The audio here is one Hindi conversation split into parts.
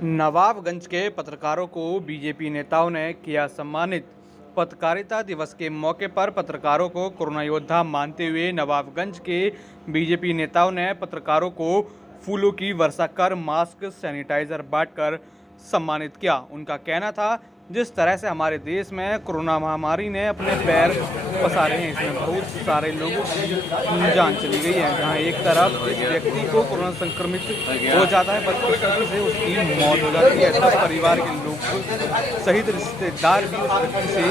नवाबगंज के पत्रकारों को बीजेपी नेताओं ने किया सम्मानित। पत्रकारिता दिवस के मौके पर पत्रकारों को कोरोना योद्धा मानते हुए नवाबगंज के बीजेपी नेताओं ने पत्रकारों को फूलों की वर्षा कर मास्क सैनिटाइजर बांटकर सम्मानित किया। उनका कहना था, जिस तरह से हमारे देश में कोरोना महामारी ने अपने पैर पसारे हैं, इसमें बहुत सारे लोगों की जान चली गई है। जहां एक तरफ इस व्यक्ति को कोरोना संक्रमित हो जाता है, बदकिस्मती से उसकी मौत हो जाती है, तब परिवार के लोग सहित रिश्तेदार भी उस व्यक्ति से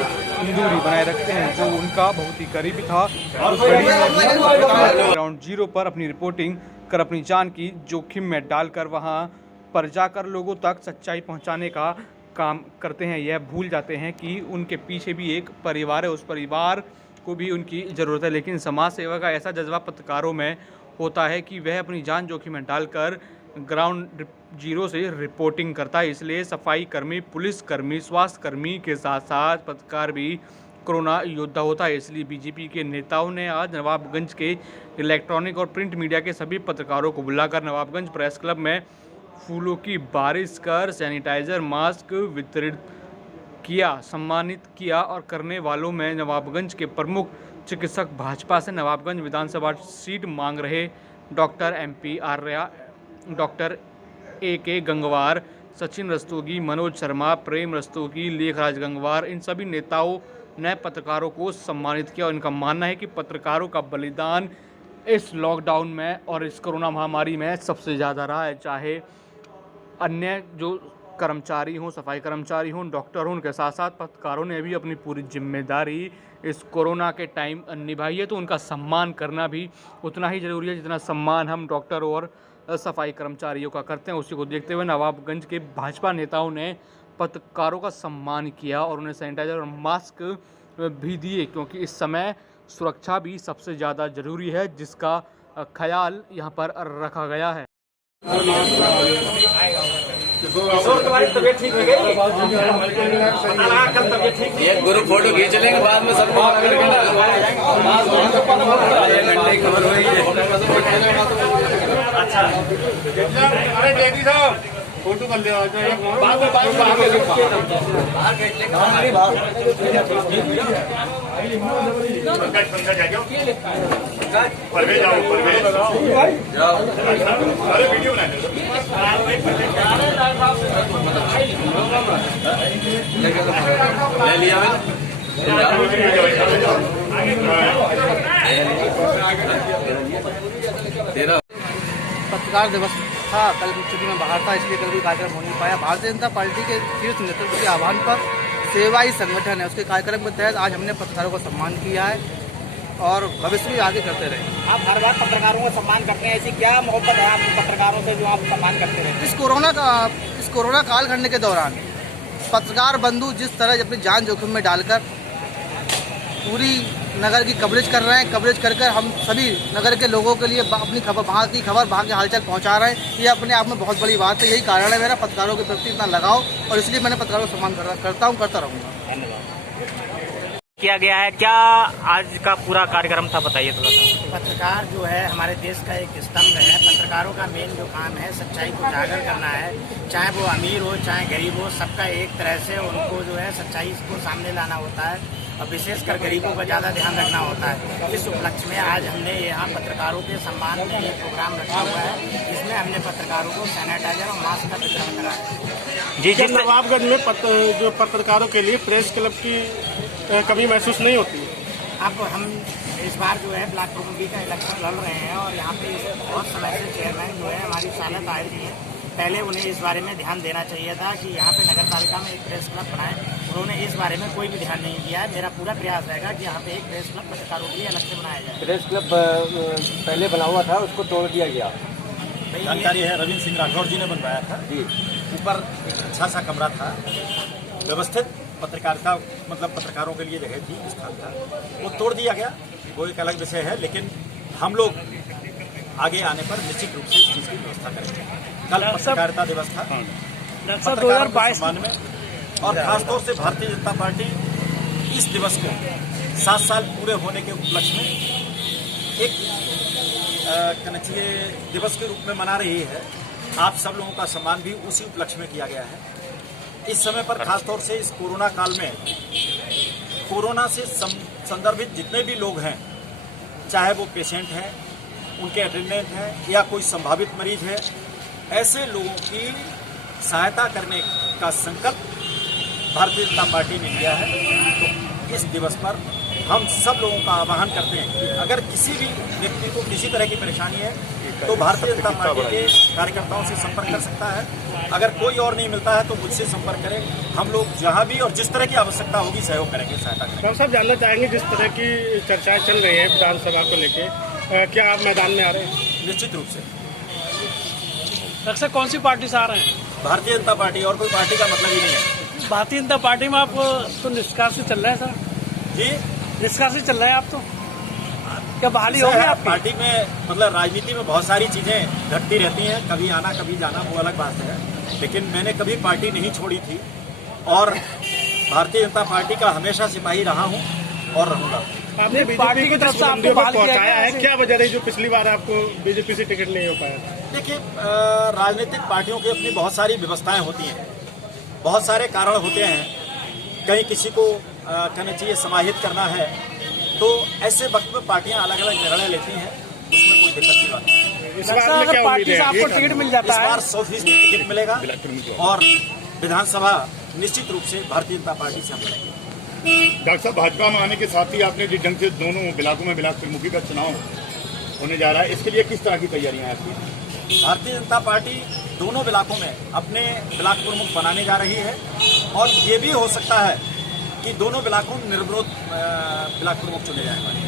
दूरी बनाए रखते हैं जो उनका बहुत ही करीबी था। उस घड़ी में ग्राउंड जीरो पर अपनी रिपोर्टिंग कर अपनी जान की जोखिम में डालकर वहां पर जाकर लोगों तक सच्चाई पहुंचाने का काम करते हैं। यह भूल जाते हैं कि उनके पीछे भी एक परिवार है, उस परिवार को भी उनकी ज़रूरत है। लेकिन समाज सेवा का ऐसा जज्बा पत्रकारों में होता है कि वह अपनी जान जोखिम में डालकर ग्राउंड जीरो से रिपोर्टिंग करता है। इसलिए सफाई कर्मी, पुलिस कर्मी, स्वास्थ्य कर्मी के साथ साथ पत्रकार भी कोरोना योद्धा होता है। इसलिए बीजेपी के नेताओं ने आज नवाबगंज के इलेक्ट्रॉनिक और प्रिंट मीडिया के सभी पत्रकारों को बुलाकर नवाबगंज प्रेस क्लब में फूलों की बारिश कर सैनिटाइजर मास्क वितरित किया, सम्मानित किया। और करने वालों में नवाबगंज के प्रमुख चिकित्सक, भाजपा से नवाबगंज विधानसभा सीट मांग रहे doctor MP Arya, doctor AK Gangwar, Sachin Rastogi, Manoj Sharma, Prem Rastogi, Lekhraj Gangwar, इन सभी नेताओं ने पत्रकारों को सम्मानित किया। उनका मानना है कि पत्रकारों का बलिदान इस लॉकडाउन में और इस कोरोना महामारी में सबसे ज़्यादा रहा है। चाहे अन्य जो कर्मचारी हों, सफाई कर्मचारी हों, डॉक्टर हों, उनके साथ साथ पत्रकारों ने भी अपनी पूरी जिम्मेदारी इस कोरोना के टाइम निभाई है। तो उनका सम्मान करना भी उतना ही ज़रूरी है जितना सम्मान हम डॉक्टर और सफाई कर्मचारियों का करते हैं। उसी को देखते हुए नवाबगंज के भाजपा नेताओं ने पत्रकारों का सम्मान किया और उन्हें सैनिटाइजर और मास्क भी दिए, क्योंकि इस समय सुरक्षा भी सबसे ज़्यादा ज़रूरी है, जिसका ख्याल यहाँ पर रखा गया है। तुम्हारी तबीयत ठीक हो गई? कल तबीयत ठीक? एक ग्रुप फोटो खींच लेंगे, बाद में सबको खबर होगी। अच्छा, अरे डेडी साहब फोटो कर ले, अरे वीडियो बना ले लिया तेरा पत्रकार दिवस था, कल चूंकि मैं बाहर था इसलिए कल भी कार्यक्रम हो नहीं पाया। भारतीय जनता पार्टी के शीर्ष नेतृत्व के आह्वान पर सेवा ही संगठन है, उसके कार्यक्रम के तहत आज हमने पत्रकारों को सम्मान किया है और भविष्य में आगे करते रहे। आप हर बार पत्रकारों को सम्मान करते हैं, ऐसी क्या मोहब्बत है आप पत्रकारों से जो आप सम्मान करते रहे? इस कोरोना कालखंड के दौरान पत्रकार बंधु जिस तरह अपनी जान जोखिम में डालकर पूरी नगर की कवरेज कर रहे हैं, कवरेज कर हम सभी नगर के लोगों के लिए अपनी खबर, वहाँ की खबर, वहाँ के हालचाल पहुँचा रहे हैं, ये अपने आप में बहुत बड़ी बात है। यही कारण है मेरा पत्रकारों के प्रति इतना लगाव और इसलिए मैंने पत्रकारों को सम्मान करता हूँ, करता रहूँगा। धन्यवाद। किया गया है क्या आज का पूरा कार्यक्रम था, बताइए थोड़ा सा। पत्रकार जो है हमारे देश का एक स्तंभ है। पत्रकारों का मेन जो काम है सच्चाई को उजागर करना है, चाहे वो अमीर हो चाहे गरीब हो, सबका एक तरह से उनको जो है सच्चाई को सामने लाना होता है और विशेषकर गरीबों का ज़्यादा ध्यान रखना होता है। इस उपलक्ष्य में आज हमने यहाँ पत्रकारों के सम्मान में ये प्रोग्राम रखा हुआ है, जिसमें हमने पत्रकारों को सैनिटाइजर और मास्क का वितरण करा है। जी, जिस नवाबगंज में जो पत्रकारों के लिए प्रेस क्लब की कमी महसूस नहीं होती है। अब हम इस बार जो है ब्लॉक प्रमुखी का इलेक्शन लड़ रहे हैं और यहाँ पे बहुत समय से चेयरमैन जो है हमारी सालत आए जी हैं, पहले उन्हें इस बारे में ध्यान देना चाहिए था कि यहाँ पे नगर पालिका में एक प्रेस क्लब बनाए। उन्होंने इस बारे में कोई भी ध्यान नहीं दिया है। मेरा पूरा प्रयास रहेगा कि यहाँ पे एक प्रेस क्लब पत्रकारों के लिए अलग से बनाया जाए। प्रेस क्लब पहले बना हुआ था, उसको तोड़ दिया गया। जानकारी है, रविंद्र सिंह राठौर जी ने बनवाया था जी। ऊपर एक अच्छा सा कमरा था, व्यवस्थित पत्रकारिता मतलब पत्रकारों के लिए जगह थी, स्थान था, वो तोड़ दिया गया। वो एक अलग विषय है, लेकिन हम लोग आगे आने पर निश्चित रूप से इस चीज़ की व्यवस्था करेंगे। कल पत्रकारिता दिवस था, पत्रकारों के सम्मान में, और खासतौर से भारतीय जनता पार्टी इस दिवस को 7 साल पूरे होने के उपलक्ष्य में एक दिवस के रूप में मना रही है। आप सब लोगों का सम्मान भी उसी उपलक्ष्य में किया गया है। इस समय पर खासतौर से इस कोरोना काल में कोरोना से संदर्भित जितने भी लोग हैं, चाहे वो पेशेंट हैं, उनके अटेंडेंट हैं या कोई संभावित मरीज है, ऐसे लोगों की सहायता करने का संकल्प भारतीय जनता पार्टी ने लिया है। तो इस दिवस पर हम सब लोगों का आह्वान करते हैं कि अगर किसी भी व्यक्ति को किसी तरह की परेशानी है तो भारतीय जनता पार्टी के कार्यकर्ताओं से संपर्क कर सकता है। अगर कोई और नहीं मिलता है तो मुझसे संपर्क करें। हम लोग जहां भी और जिस तरह की आवश्यकता होगी सहयोग करेंगे, सहायता करेंगे। साहब जानना चाहेंगे, जिस तरह की चर्चाएं चल रही हैं विधानसभा को लेके, क्या आप मैदान में आ रहे हैं? निश्चित रूप से। अक्सर कौन सी पार्टी से आ रहे हैं? भारतीय जनता पार्टी, और कोई पार्टी का मतलब ही नहीं है। भारतीय जनता पार्टी में आप तो निष्कासित से चल रहे हैं सर? जी, निष्कासित से चल रहे हैं आप तो? क्या बहाली होगी आपकी? पार्टी में मतलब राजनीति में बहुत सारी चीजें घटती रहती हैं, कभी आना कभी जाना, वो अलग बात है। लेकिन मैंने कभी पार्टी नहीं छोड़ी थी और भारतीय जनता पार्टी का हमेशा सिपाही रहा हूं और रहूंगा। आपने बीजेपी की तरफ से आपको पहुंचाया है, क्या वजह रही जो पिछली बार आपको बीजेपी से टिकट नहीं हो पाया? देखिए, राजनीतिक पार्टियों की अपनी बहुत सारी व्यवस्थाएं होती हैं, बहुत सारे कारण होते हैं। कहीं किसी को कहना चाहिए समाहित करना है, तो ऐसे वक्त में पार्टियां अलग अलग निर्णय लेती हैं, उसमें कोई दिक्कत की बात नहीं। इस बार में क्या उम्मीद है? आपको टिकट मिल जाता है? इस बार 100% टिकट मिलेगा और विधानसभा निश्चित रूप से भारतीय जनता पार्टी से हम लड़ेंगे। डॉक्टर साहब, भाजपा में आने के साथ ही आपने जिस ढंग से दोनों इलाकों में ब्लॉक प्रमुखी का चुनाव होने जा रहा है, इसके लिए किस तरह की तैयारियां हैं आपकी? भारतीय जनता पार्टी दोनों इलाकों में अपने ब्लॉक प्रमुख बनाने जा रही है और ये भी हो सकता है कि दोनों इलाकों में निर्विरोध ब्लॉक प्रमुख चुने जाएंगे।